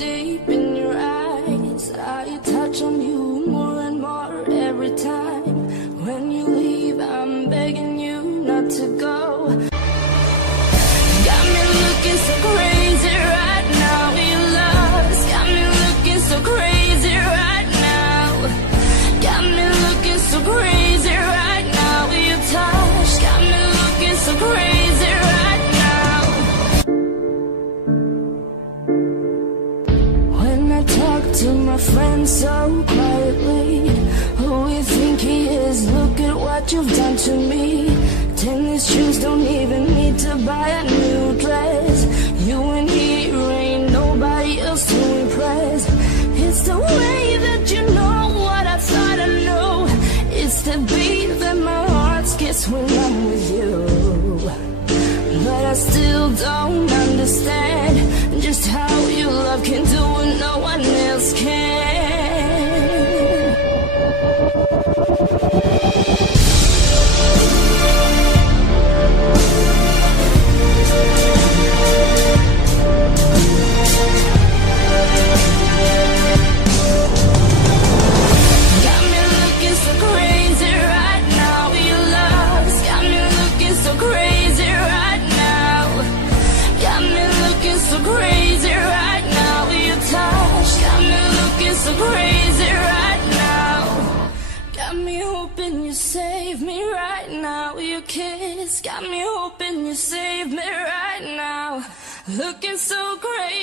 deep in your eyes. I touch on you more and more every time. When you leave, I'm begging you not to go. Got me looking so crazy right now. Your love's got me looking so crazy right now. Got me looking so crazy right now. Your touch got me looking so crazy right now. When I talk to my friends so quietly, who you think he is? Look at what you've done to me. Tennis shoes, don't even need to buy a new dress. You and he ain't nobody else to impress. It's the way that you know what I thought I knew. It's the beat that my heart skips when I'm with you. But I still don't understand just how your love can do what no one else can. Crazy right now. Got me hoping you save me right now. Your kiss got me hoping you save me right now. Looking so crazy.